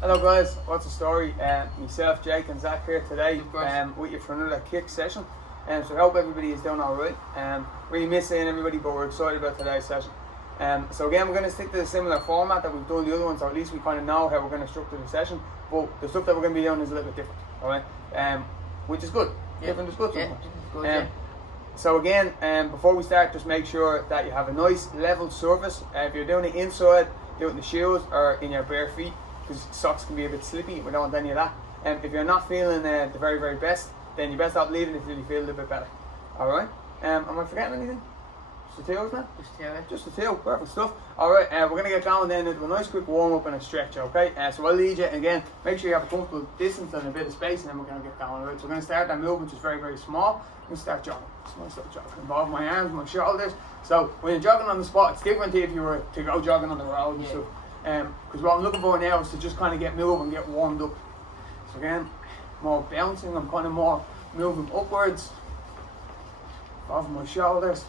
Hello guys, what's the story? Myself, Jake and Zak here today with you for another kick session. So I hope everybody is doing alright. Really miss seeing everybody, but we're excited about today's session. So again, we're going to stick to the similar format that we've done the other ones, or at least we kind of know how we're going to structure the session. But the stuff that we're going to be doing is a little bit different, alright? Which is good. Yeah. Different is good. Yeah, good, yeah. So again, before we start, just make sure that you have a nice level surface. If you're doing it inside, do it in the shoes or in your bare feet, because socks can be a bit slippy. We don't want any of that. If you're not feeling the very, very best, then you best stop leaving it until you feel a little bit better. Alright? Am I forgetting anything? Just the two, isn't it? Just two, yeah. Just the two, perfect stuff. Alright, we're going to get going then into a nice quick warm up and a stretch, okay? So I'll lead you, again, make sure you have a comfortable distance and a bit of space, and then we're going to get going. Alright, so we're going to start that move, which is very, very small. I'm going to start jogging. Small start jogging. Involve my arms, my shoulders. So when you're jogging on the spot, it's different to if you were to go jogging on the road and stuff. Because what I'm looking for now is to just kind of get moving, get warmed up. So again, more bouncing, I'm kind of more moving upwards, off my shoulders.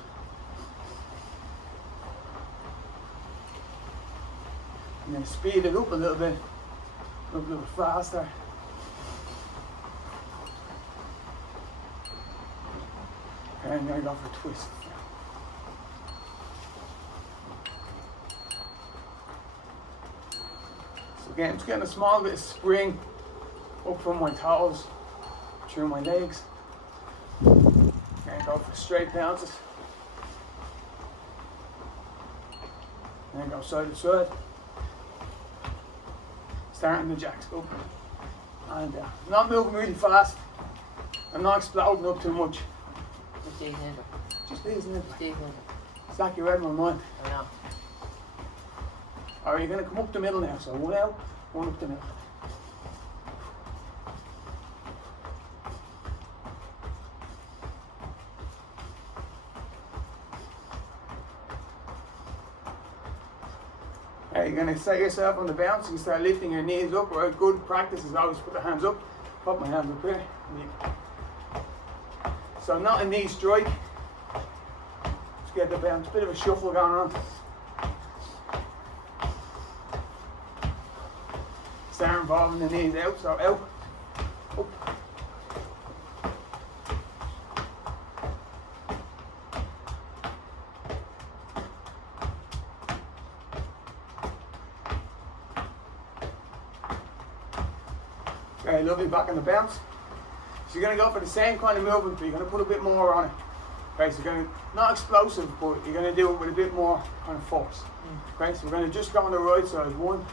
And then speed it up a little bit, look a little faster. Okay, I'm going to go for a twist. So again, just getting a small bit of spring up from my toes, through my legs. And go for straight bounces. And then go side to side. Starting the jacks up and down. I'm not moving really fast. I'm not exploding up too much. Just easing into it. Just easing it. Just easing into it. Zak, you read my mind. I know. Alright, you're going to come up the middle now. So one out, one up the middle. You're going to set yourself on the bounce. You start lifting your knees up. Right? Good practice is always put the hands up. Put my hands up here. So not a knee strike. Just get the bounce. Bit of a shuffle going on. Start involving the knees out. So out, up. Okay, lovely, back on the bounce. So you're going to go for the same kind of movement, but you're going to put a bit more on it. Okay, so you're going to, not explosive, but you're going to do it with a bit more kind of force. Okay, so we're going to just go on the right side, one,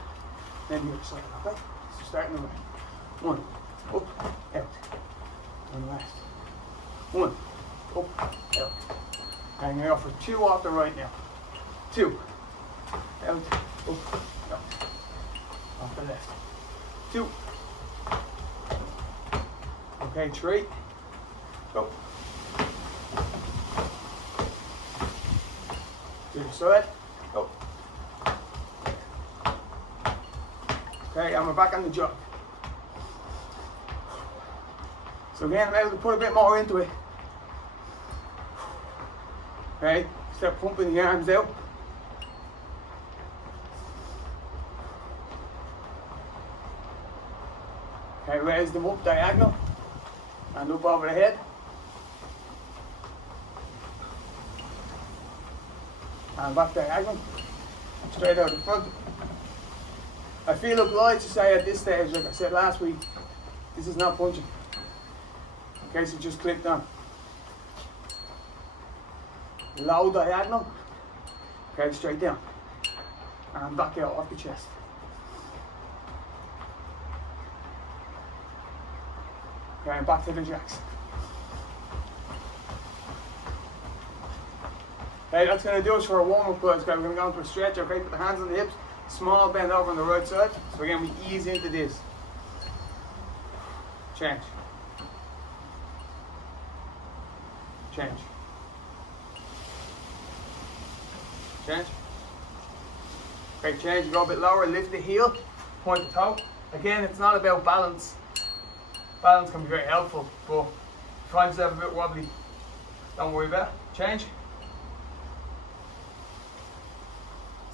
then the other side, okay? So starting the right. One, up, out. One left. One, up, out. Okay, I'm going to go for two off the right now. Two, out, up, out. Off the left. Two. Okay, three, go. To the side, go. Okay, and we're back on the jog. So again, I'm able to put a bit more into it. Okay, start pumping the arms out. Okay, raise them up diagonal. And up over the head. And back diagonal. Straight out the front. I feel obliged to say at this stage, like I said last week, this is not punching. In case you just clicked on. Low diagonal. Okay, straight down. And back out off the chest. Okay, back to the jacks. Okay, that's going to do us for a warm-up, guys. Okay, we're going to go into a stretch. Okay, put the hands on the hips. Small bend over on the right side. So again, we ease into this. Change. Change. Change. Okay, change. Go a bit lower. Lift the heel. Point the toe. Again, it's not about balance. Balance can be very helpful, but if you find yourself a bit wobbly, don't worry about it. Change.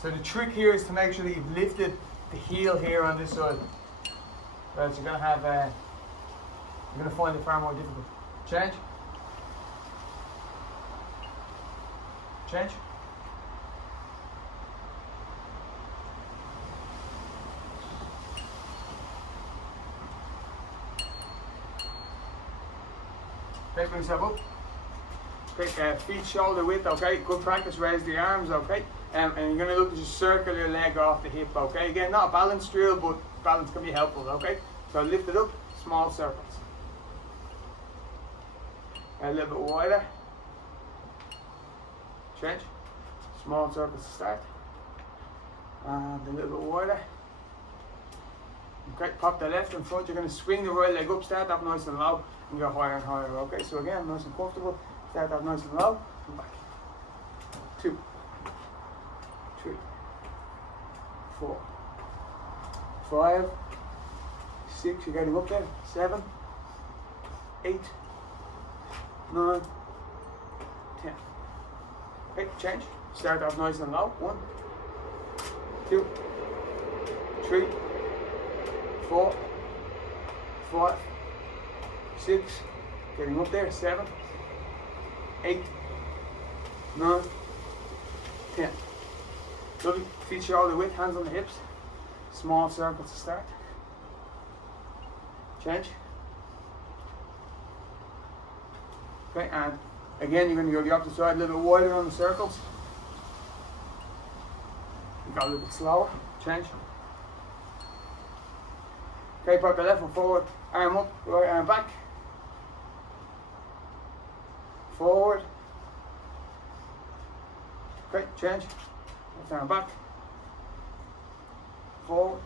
So the trick here is to make sure that you've lifted the heel here on this side. Right, so you're going to have, you're going to find it far more difficult. Change. Change. Okay, bring yourself up. Okay, feet shoulder width, okay, good practice, raise the arms, okay, and you're going to look to just circle your leg off the hip, okay, again, not a balance drill, but balance can be helpful, okay, so lift it up, small circles, a little bit wider, change, small circles to start, and a little bit wider, okay, pop the left in front, you're going to swing the right leg up, start up nice and low, and go higher and higher, okay, so again, nice and comfortable. Start that nice and low, and back. 2, 3, 4, 5, 6, you're getting up there, 7, 8, 9, 10. Okay, change. Start off nice and low. 1, 2, 3, 4, 5, 6, getting up there, 7, 8, 9, 10. Lovely. Feet shoulder width, hands on the hips. Small circles to start. Change. Okay, and again you're going to go the opposite side, a little bit wider on the circles. You go a little bit slower. Change. Okay, pop the left foot forward, arm up, right arm back. Forward. Okay, change. Left arm back. Forward.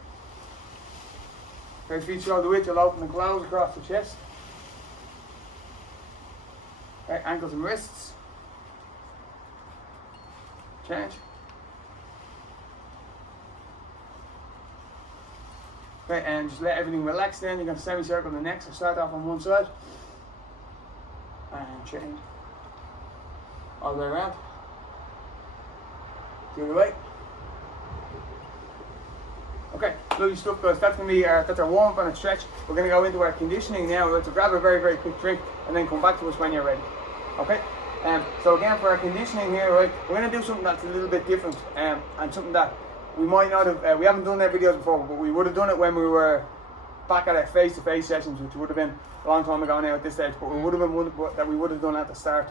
Okay, feet shoulder width, you'll open and close across the chest. Okay, ankles and wrists. Change. Okay, and just let everything relax then. You're going to semicircle the neck, so start off on one side. And change. All the way around. The other way. Okay, lovely stuff guys. That's going to be that's our warm up and a stretch. We're going to go into our conditioning now. We're going to grab a very, very quick drink and then come back to us when you're ready. Okay? So again, for our conditioning here, right, we're going to do something that's a little bit different and something that we might not have, we haven't done their videos before, but we would have done it when we were back at our face-to-face sessions, which would have been a long time ago now at this stage, but we would have been one that we would have done at the start.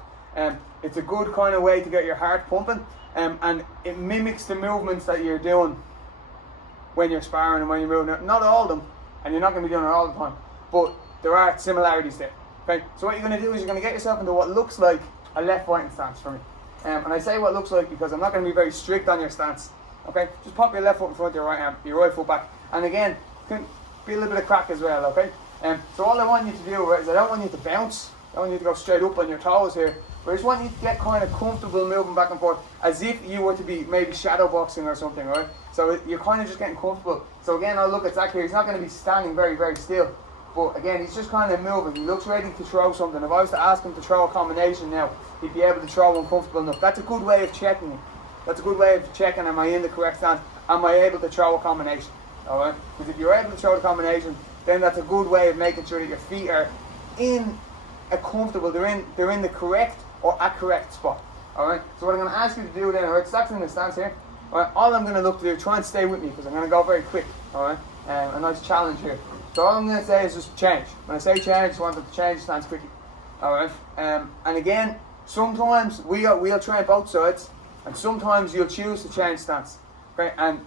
It's a good kind of way to get your heart pumping, and it mimics the movements that you're doing when you're sparring and when you're moving. Not all of them, and you're not going to be doing it all the time, but there are similarities there. Okay, so what you're going to do is you're going to get yourself into what looks like a left fighting stance for me. And I say what looks like because I'm not going to be very strict on your stance. Okay, just pop your left foot in front of your right arm, your right foot back, and again, can be a little bit of crack as well. Okay, so all I want you to do is I don't want you to bounce. I don't want you to go straight up on your toes here. But I just want you to get kind of comfortable moving back and forth as if you were to be maybe shadow boxing or something, right? So you're kind of just getting comfortable. So again, I'll look at Zak here. He's not going to be standing very, very still. But again, he's just kind of moving. He looks ready to throw something. If I was to ask him to throw a combination now, he'd be able to throw one comfortable enough. That's a good way of checking it. That's a good way of checking, am I in the correct stance? Am I able to throw a combination? Alright? Because if you're able to throw the combination, then that's a good way of making sure that your feet are in a comfortable, they're in the correct or a correct spot. Alright? So what I'm going to ask you to do then, alright, Zak's in the stance here. Alright, all I'm going to look to do, try and stay with me because I'm going to go very quick. Alright? A nice challenge here. So all I'm going to say is just change. When I say change, I just want them to change stance quickly. Alright? And again, sometimes we'll try both sides, and sometimes you'll choose to change stance. Okay? And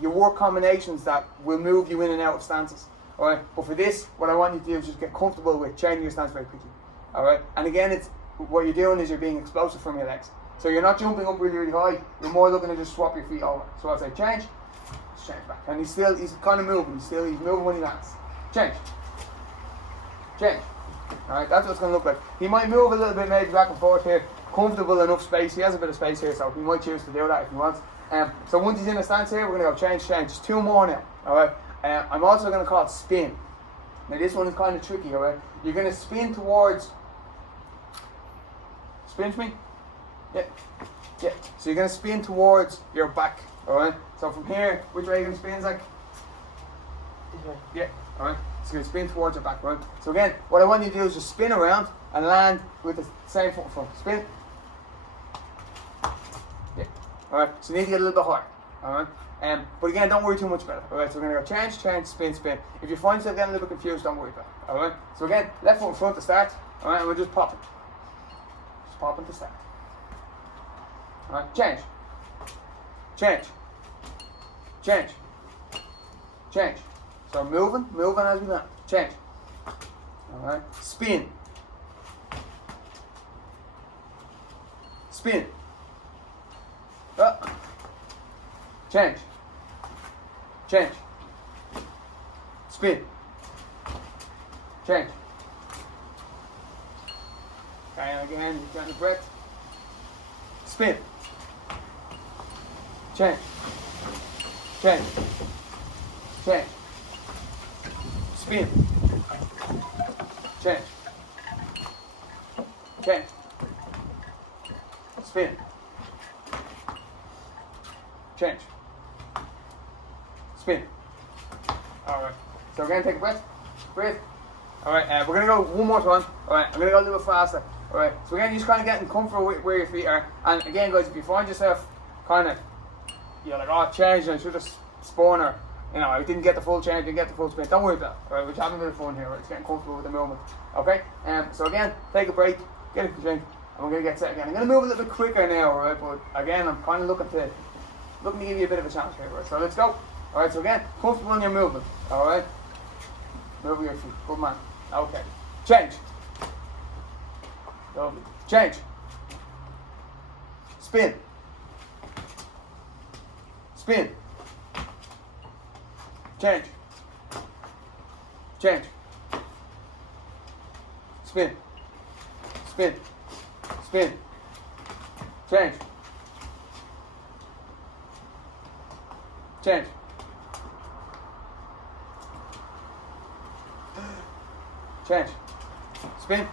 you work combinations that will move you in and out of stances. Alright? But for this, what I want you to do is just get comfortable with changing your stance very quickly. Alright? And again, it's what you're doing is you're being explosive from your legs. So you're not jumping up really, really high, you're more looking to just swap your feet over. So I'll say change, just change back. And he's kind of moving, he's moving when he lands. Change. Change. Alright, that's what it's going to look like. He might move a little bit maybe back and forth here, comfortable enough space. He has a bit of space here, so he might choose to do that if he wants. So once he's in the stance here, we're going to go change, change. Just two more now. Alright. I'm also going to call it spin. Now this one is kind of tricky, alright? You're going to spin towards... Spin to me? Yeah. Yeah. So you're going to spin towards your back, alright? So from here, which way are you going to spin, Zak? This way. Yeah, alright. So you're going to spin towards your back, right? So again, what I want you to do is just spin around and land with the same foot in front. Spin. Yeah. Alright, so you need to get a little bit higher. Alright. But again, don't worry too much about it. Alright, so we're going to go change, change, spin, spin. If you find yourself getting a little bit confused, don't worry about it. Alright. So again, left foot in front to start. Alright, and we'll just pop it. Just pop it to start. Alright, change. Change. Change. Change. So moving as we go. Change. Alright. Spin. Spin. Up. Change. Change. Spin. Change. Okay, and again, you got the breath. Spin. Change. Change. Change. Spin. Change. Change. Spin. Change. Spin. Alright. So we're going to take a breath. Breathe. Alright, we're going to go one more time. Alright, I'm going to go a little bit faster. Alright, so again, you're just kind of getting comfortable with where your feet are. And again, guys, if you find yourself kind of, you're like, oh, change, and I should have spun, or, you know, I didn't get the full change, didn't get the full spin. Don't worry about it. Alright, we're just having a bit of fun here. Right? It's getting comfortable with the movement. Okay? So again, take a break, get a drink, and we're going to get set again. I'm going to move a little bit quicker now, alright? But again, I'm kind of looking to give you a bit of a challenge here, right? So let's go. Alright, so again, comfortable in your movement. Alright? Move your feet. Good man. Okay. Change. Lovely. Change. Spin. Spin. Change. Change. Spin. Spin. Spin. Change. Change. Change. Spin.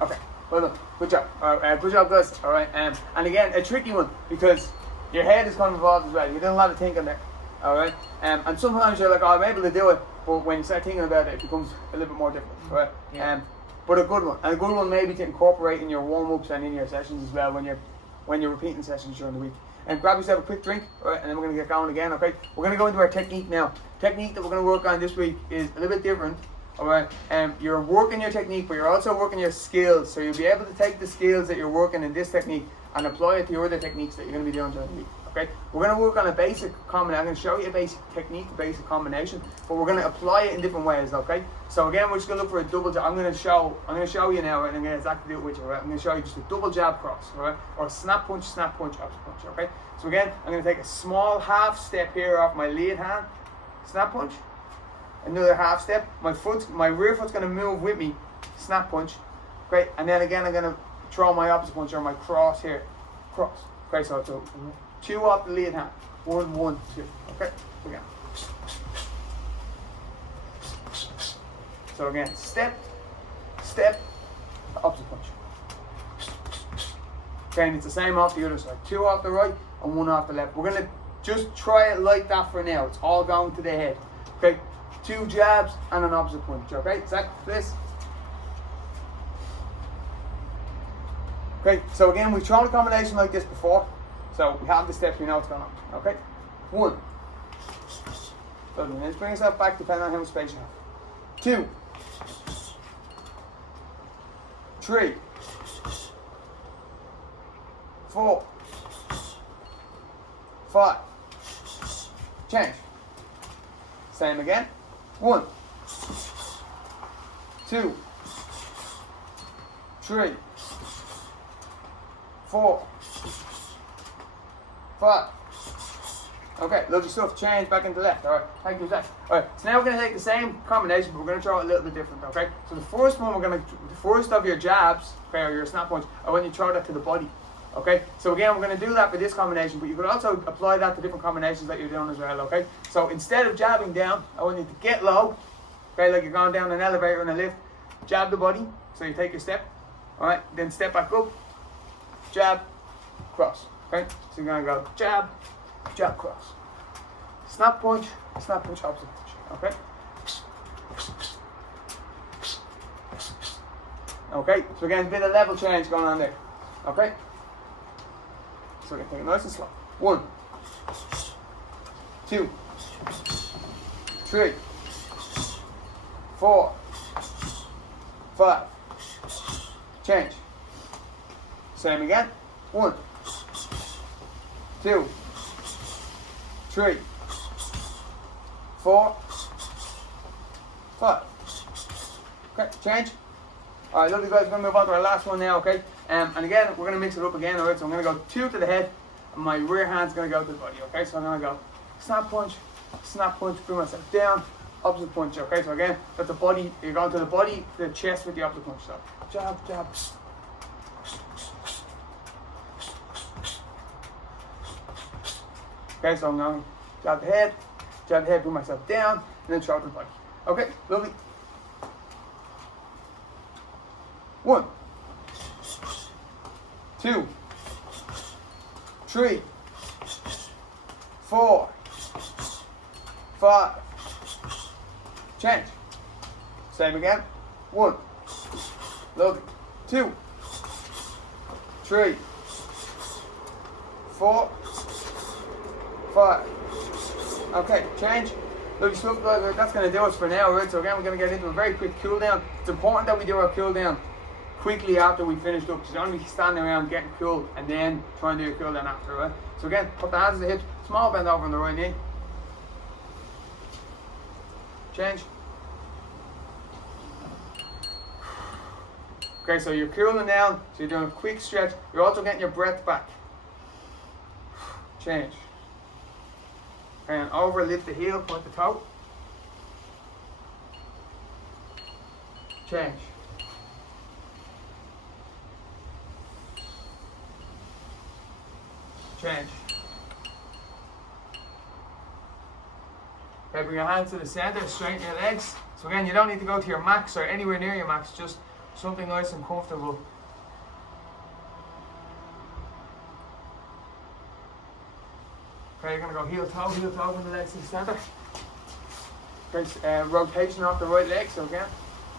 Okay. Well done. Good job. Alright, good job, guys. Alright. And again, a tricky one because your head is kind of involved as well. You're doing a lot of thinking there. Alright. And sometimes you're like, oh, I'm able to do it, but when you start thinking about it, it becomes a little bit more difficult. Alright. Yeah. But a good one. And a good one maybe to incorporate in your warm-ups and in your sessions as well when you're repeating sessions during the week. And grab yourself a quick drink, alright, and then we're going to get going again, okay? We're going to go into our technique now. Technique that we're going to work on this week is a little bit different, alright? You're working your technique, but you're also working your skills. So you'll be able to take the skills that you're working in this technique and apply it to your other techniques that you're going to be doing during the week, okay? We're going to work on a basic combination. I'm going to show you a basic technique, a basic combination, but we're going to apply it in different ways, okay? So again, we're just going to look for a double jab. I'm going to show you now, and I'm going to exactly do it with you, right? I'm going to show you just a double jab cross, alright? Or snap punch, opposite punch, okay? So again, I'm going to take a small half step here off my lead hand, snap punch. Another half step. My rear foot's going to move with me, snap punch. Great. And then again, I'm going to throw my opposite punch or my cross here, cross. Okay, so it's a 2 off the lead hand. 1, 1, 2. Okay. Again. So again, step, opposite punch. Okay, and it's the same off the other side. 2 off the right and 1 off the left. We're going to just try it like that for now. It's all going to the head. Okay, 2 jabs and an opposite punch. Okay, Zach, this. Okay, so again, we've thrown a combination like this before. So we have the steps, we know what's going on. Okay, 1. So then bring yourself back depending on how much space you have. 2. 3. 4. 5. Change. Same again. 1. 2. 3. 4. 5. Okay, lovely stuff. Change back into left. Alright, thank you, Zach. Alright, so now we're going to take the same combination, but we're going to throw it a little bit different, okay? So the first one, the first of your jabs, okay, or your snap punch, I want you to throw that to the body. Okay, so again, we're going to do that for this combination, but you could also apply that to different combinations that you're doing as well, okay? So instead of jabbing down, I want you to get low, okay, like you're going down an elevator in a lift, jab the body, so you take your step, alright, then step back up, jab, cross, okay? So you're going to go jab, jab, cross. Snap punch, opposite punch. Okay. Okay, so again, a bit of level change going on there. Okay? So we're going to take it nice and slow. 1, 2, 3, 4, 5. Change. Same again. 1, 2, 3, 4, 5. Okay, change. Alright, lovely guys, we're going to move on to our last one now, okay? And again, we're going to mix it up again, alright? So I'm going to go 2 to the head, and my rear hand's going to go to the body, okay? So I'm going to go snap punch, bring myself down, opposite punch, okay? So again, got the body, you're going to the body, the chest with the opposite punch. So jab, jab. Okay, so I'm going to jab the head, bring myself down, and then throw to the body. Okay, lovely. 1, 2, 3, 4, 5. Change. Same again. 1, lovely. 2, 3, 4, 5. Okay, change. Lovely stuff, guys. That's going to do us for now, right? So again, we're going to get into a very quick cool down. It's important that we do our cool down quickly after we finished up, because you don't want to be standing around getting cool and then trying to do a cool down after, right? So again, put the hands to the hips, small bend over on the right knee. Change. Okay, so you're cooling down, so you're doing a quick stretch. You're also getting your breath back. Change. And over, lift the heel, point the toe. Change. Change. Okay, bring your hands to the center, straighten your legs. So again, you don't need to go to your max or anywhere near your max, just something nice and comfortable. Okay, you're going to go heel toe, bring the legs to the center. Okay, rotation off the right leg, so again,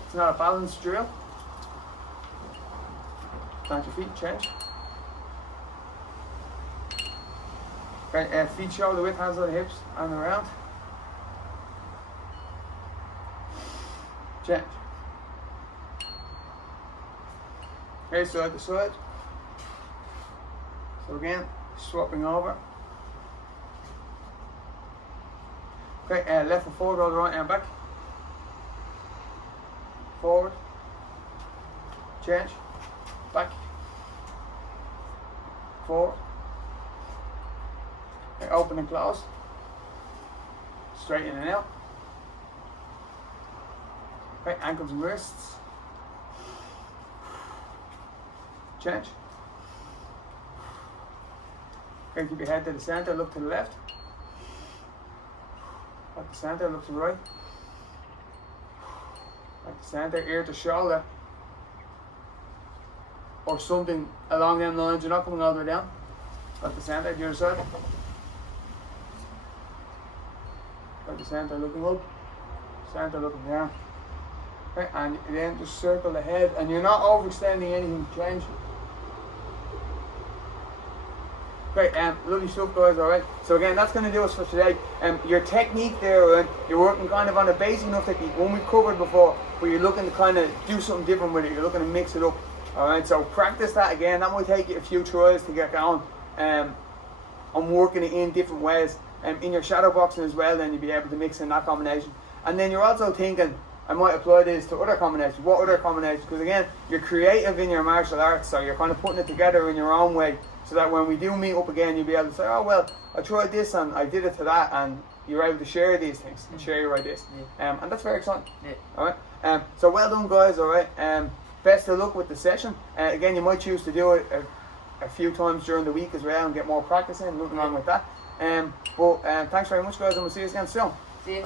it's not a balance drill. Plant your feet, change. Okay, feet shoulder width, hands on the hips and around. Change. Okay, side to side. So again, swapping over. Okay, left foot forward, roll the right arm back. Forward. Change. Back. Forward. Okay, open and close. Straighten and out. Okay, ankles and wrists. Change. Okay, keep your head to the center, look to the left. Back to center, look to the right. Back to center, ear to shoulder. Or something along them lines, you're not coming all the way down. Back to center, the other side. Back to center, looking up. Center, looking down. Okay, and then just circle the head, and you're not overextending anything. Change. Great, lovely stuff, guys. Alright, so again, that's going to do us for today. Your technique there, you're working kind of on a basic enough technique, one we've covered before, but you're looking to kind of do something different with it. You're looking to mix it up. Alright, so practice that again. That might take you a few tries to get going. On working it in different ways. In your shadow boxing as well, then you'll be able to mix in that combination. And then you're also thinking, I might apply this to other combinations. What other combinations? Because again, you're creative in your martial arts, so you're kind of putting it together in your own way, so that when we do meet up again, you'll be able to say, oh well, I tried this and I did it to that, and you're able to share these things and share your ideas. And that's very exciting. Alright. So well done, guys. Alright. Best of luck with the session. Again, you might choose to do it a few times during the week as well and get more practice in. Nothing wrong with that. But thanks very much, guys, and we'll see you again soon. See you.